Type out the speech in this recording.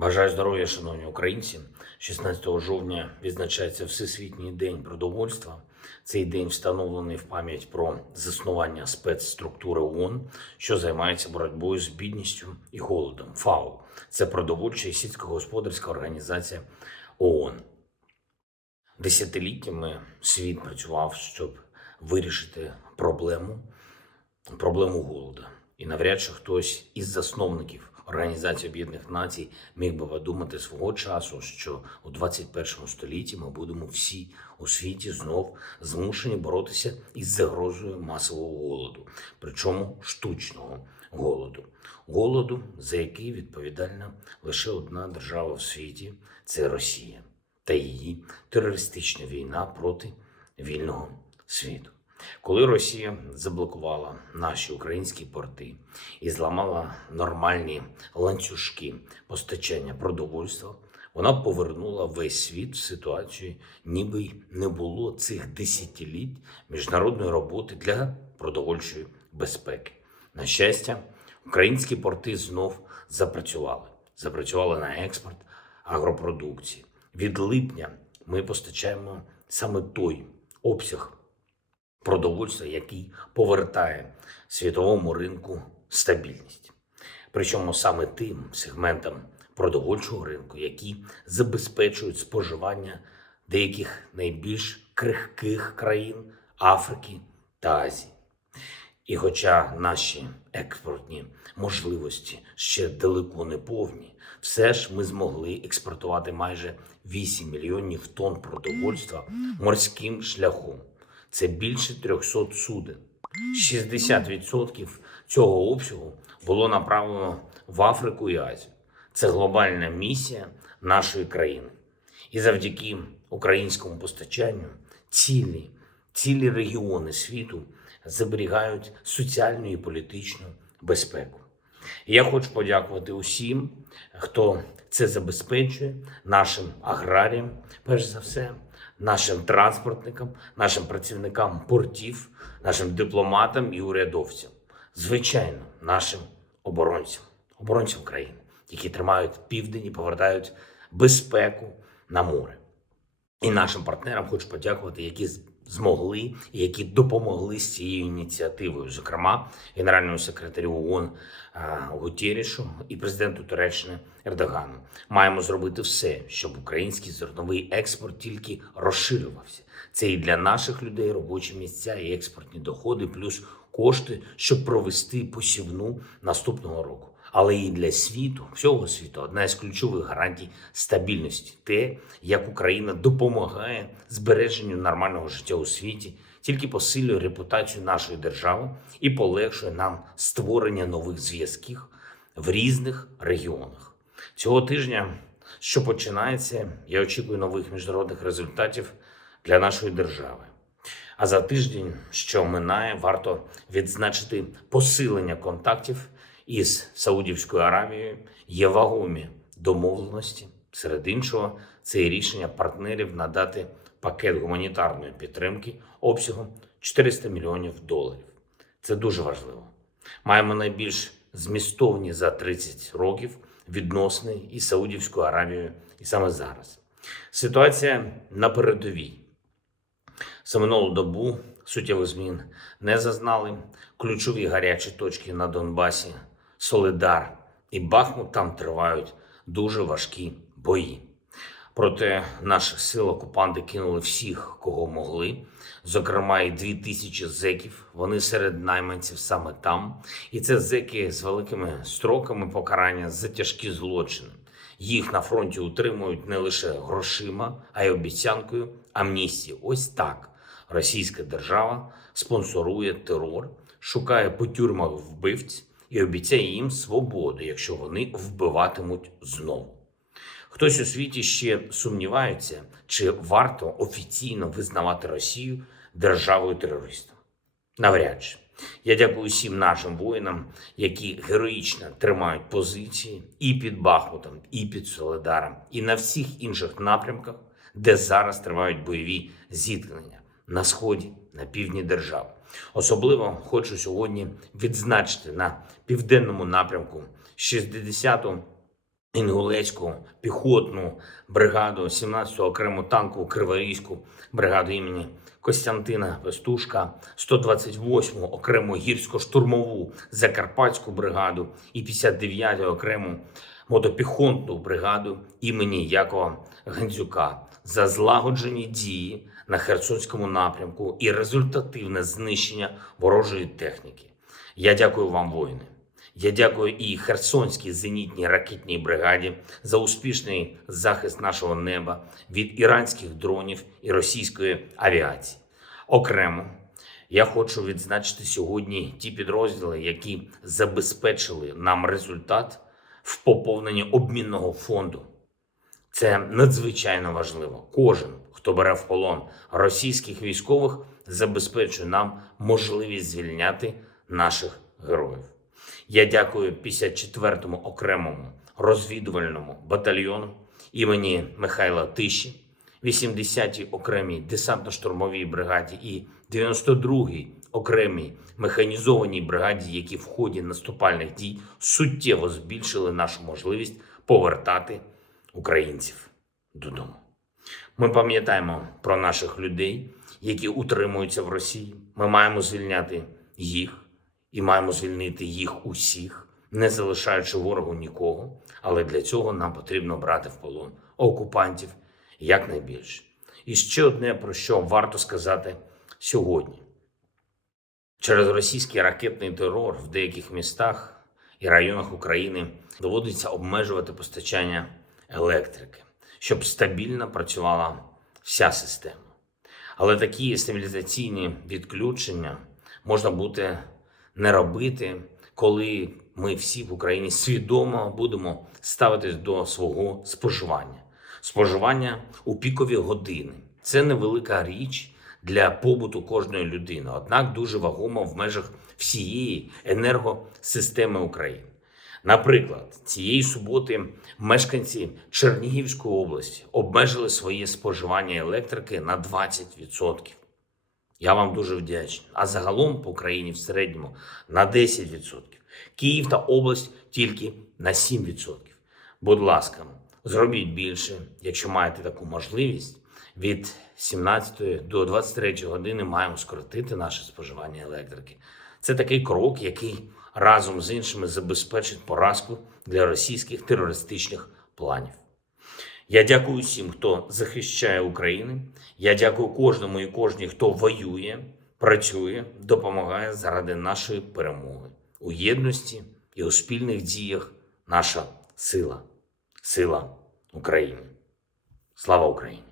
Бажаю здоров'я, шановні українці. 16 жовтня відзначається Всесвітній день продовольства. Цей день встановлений в пам'ять про заснування спецструктури ООН, що займається боротьбою з бідністю і голодом. ФАО – це продовольча і сільськогосподарська організація ООН. Десятиліттями світ працював, щоб вирішити проблему голоду. І навряд чи хтось із засновників Організації Об'єднаних Націй міг би подумати свого часу, що у 21 столітті ми будемо всі у світі знов змушені боротися із загрозою масового голоду, причому штучного голоду. Голоду, за який відповідальна лише одна держава в світі – це Росія та її терористична війна проти вільного світу. Коли Росія заблокувала наші українські порти і зламала нормальні ланцюжки постачання продовольства, вона повернула весь світ в ситуацію, ніби й не було цих десятиліть міжнародної роботи для продовольчої безпеки. На щастя, українські порти знов запрацювали. Запрацювали на експорт агропродукції. Від липня ми постачаємо саме той обсяг продовольства, який повертає світовому ринку стабільність. Причому саме тим сегментам продовольчого ринку, які забезпечують споживання деяких найбільш крихких країн Африки та Азії. І хоча наші експортні можливості ще далеко не повні, все ж ми змогли експортувати майже 8 мільйонів тонн продовольства морським шляхом. Це більше 300 суден. 60% цього обсягу було направлено в Африку і Азію. Це глобальна місія нашої країни. І завдяки українському постачанню цілі регіони світу зберігають соціальну і політичну безпеку. І я хочу подякувати усім, хто це забезпечує, нашим аграріям, перш за все, нашим транспортникам, нашим працівникам портів, нашим дипломатам і урядовцям. Звичайно, нашим оборонцям країни, які тримають південь і повертають безпеку на море. І нашим партнерам хочу подякувати, які змогли і які допомогли з цією ініціативою. Зокрема, генеральному секретарю ООН Гутеррешу і президенту Туреччини Ердогану. Маємо зробити все, щоб український зерновий експорт тільки розширювався. Це і для наших людей робочі місця, і експортні доходи, плюс кошти, щоб провести посівну наступного року. Але і для світу, всього світу, одна із ключових гарантій стабільності – те, як Україна допомагає збереженню нормального життя у світі, тільки посилює репутацію нашої держави і полегшує нам створення нових зв'язків в різних регіонах. Цього тижня, що починається, я очікую нових міжнародних результатів для нашої держави. А за тиждень, що минає, варто відзначити посилення контактів із Саудівською Аравією. Є вагомі домовленості. Серед іншого, це і рішення партнерів надати пакет гуманітарної підтримки обсягом $400 мільйонів. Це дуже важливо. Маємо найбільш змістовні за 30 років відносини із Саудівською Аравією і саме зараз. Ситуація на передовій. За минулу добу суттєвих змін не зазнали. Ключові гарячі точки на Донбасі, Солидар і Бахмут, там тривають дуже важкі бої. Проти наших сил окупанти кинули всіх, кого могли, зокрема і 2000 зеків, вони серед найманців саме там. І це зеки з великими строками покарання за тяжкі злочини. Їх на фронті утримують не лише грошима, а й обіцянкою амністії. Ось так російська держава спонсорує терор, шукає по тюрмах вбивць і обіцяє їм свободу, якщо вони вбиватимуть знову. Хтось у світі ще сумнівається, чи варто офіційно визнавати Росію державою-терористом. Навряд чи. Я дякую всім нашим воїнам, які героїчно тримають позиції і під Бахмутом, і під Солидаром, і на всіх інших напрямках, де зараз тривають бойові зіткнення на сході, на півдні держави. Особливо хочу сьогодні відзначити на південному напрямку 60-ту Інгулецьку піхотну бригаду, 17-ту окрему танкову Криворізьку бригаду імені Костянтина Пестушка, 128-му окрему гірсько-штурмову Закарпатську бригаду і 59-ту окрему мотопіхотну бригаду імені Якова Гандзюка за злагоджені дії на Херсонському напрямку і результативне знищення ворожої техніки. Я дякую вам, воїни. Я дякую і Херсонській зенітній ракетній бригаді за успішний захист нашого неба від іранських дронів і російської авіації. Окремо, я хочу відзначити сьогодні ті підрозділи, які забезпечили нам результат в поповненні обмінного фонду. Це надзвичайно важливо. Кожен, хто бере в полон російських військових, забезпечує нам можливість звільняти наших героїв. Я дякую 54-му окремому розвідувальному батальйону імені Михайла Тиші, 80-й окремій десантно-штурмовій бригаді і 92-й окремій механізованій бригаді, які в ході наступальних дій суттєво збільшили нашу можливість повертати українців додому. Ми пам'ятаємо про наших людей, які утримуються в Росії. Ми маємо звільняти їх. І маємо звільнити їх усіх, не залишаючи ворогу нікого. Але для цього нам потрібно брати в полон окупантів якнайбільше. І ще одне, про що варто сказати сьогодні. Через російський ракетний терор в деяких містах і районах України доводиться обмежувати постачання електрики, щоб стабільно працювала вся система. Але такі стабілізаційні відключення можна буде не робити, коли ми всі в Україні свідомо будемо ставитись до свого споживання. Споживання у пікові години – це невелика річ для побуту кожної людини, однак дуже вагома в межах всієї енергосистеми України. Наприклад, цієї суботи мешканці Чернігівської області обмежили своє споживання електрики на 20%. Я вам дуже вдячний. А загалом по Україні в середньому на 10%. Київ та область тільки на 7%. Будь ласка, зробіть більше, якщо маєте таку можливість. Від 17 до 23 години маємо скоротити наше споживання електрики. Це такий крок, який разом з іншими забезпечить поразку для російських терористичних планів. Я дякую всім, хто захищає Україну. Я дякую кожному і кожній, хто воює, працює, допомагає заради нашої перемоги. У єдності і у спільних діях наша сила. Сила України. Слава Україні!